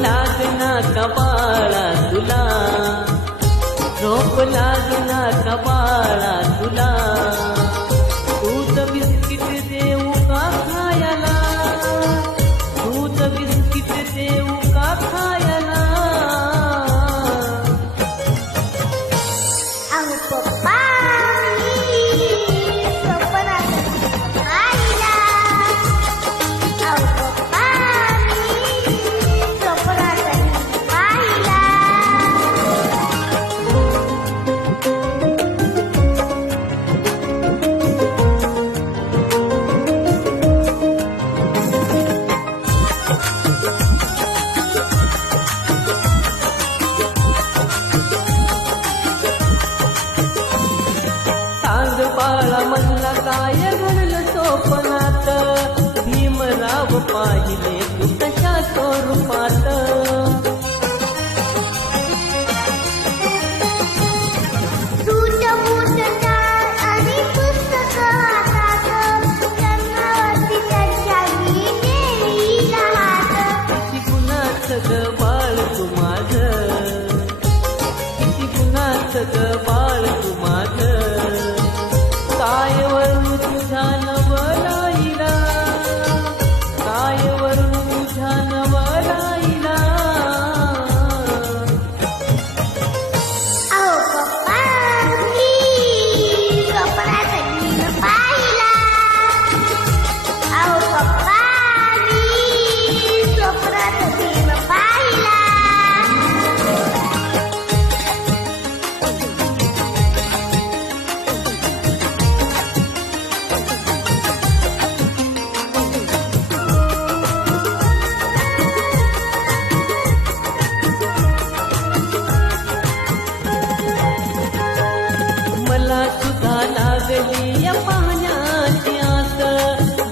लागना का बाळा तुला, झोप लागना का बाळा तुला, दूध बिस्किट देऊ का खायला, दूध बिस्किट देऊ का खायला. अहो पप्पा मी स्वप्नात पाहिला, अहो पप्पा मी स्वप्नात पाहिला. सांग बाळा म्हणला काय घडलं स्वप्नात, भीमराव पाहिले तू कशा स्वरूपात. सूट-बूट टाळ आणि पुस्तक हातात, जन्मावरती त्यांच्या मी नेईला हात. किती गुणाचं ग बाळ तू माझं, किती गुणाचं ग बाळ तू माझं, काय वरून तुझ्या नवलाईला, काय वरून तुझ्या नवलाईला. अहो पप्पा मी स्वप्नात भीम पाहिला, अहो पप्पा मी स्वप्नात भीम पाहिला. मला सुद्धा लागली या पाहण्याची आस,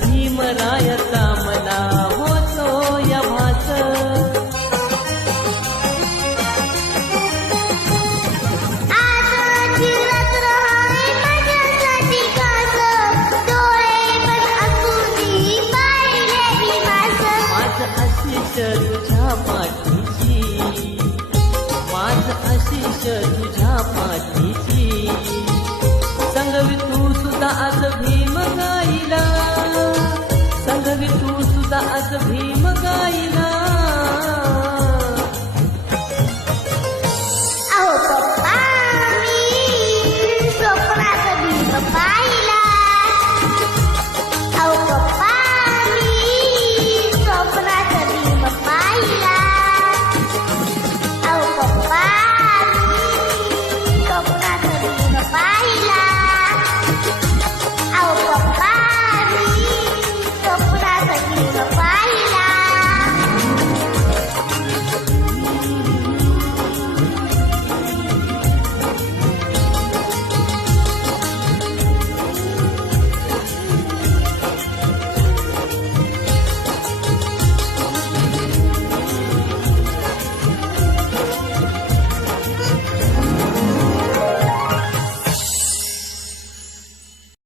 भीमरायाचा मला होतो या भास. आजची रात्र आहे माझ्यासाठी खास, डोळे पण असूनही पाहिले भीमास. माझं आशिष तुझ्या पाठीशी, माझं आशिष